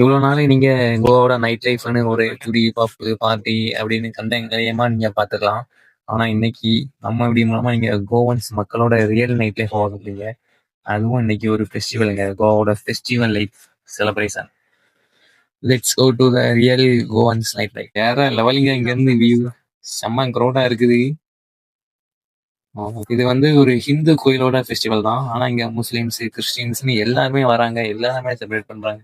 இவ்வளோ நாள் நீங்க கோவாவோட நைட் லைஃப்ன்னு ஒரு குடி, பப்பு, பார்ட்டி அப்படின்னு கண்டங்கரியமா நீங்க பார்த்துக்கலாம். ஆனா இன்னைக்கு நம்ம வீடியோ மூலமா நீங்க கோவன்ஸ் மக்களோட ரியல் நைட் லைஃப் பார்க்க போறீங்க. அதுவும் இன்னைக்கு ஒரு ஃபெஸ்டிவலுங்க. கோவாவோட festival life celebration. Let's go to the real Goans night life. வேற லெவலுங்க இங்கேருந்து வியூ. செம்ம க்ரௌடா இருக்குது. இது வந்து ஒரு ஹிந்து கோயிலோட ஃபெஸ்டிவல் தான். ஆனா இங்க முஸ்லிம்ஸ், கிறிஸ்டியன்ஸ்ன்னு எல்லாருமே வராங்க. எல்லாருமே செலிப்ரேட் பண்றாங்க.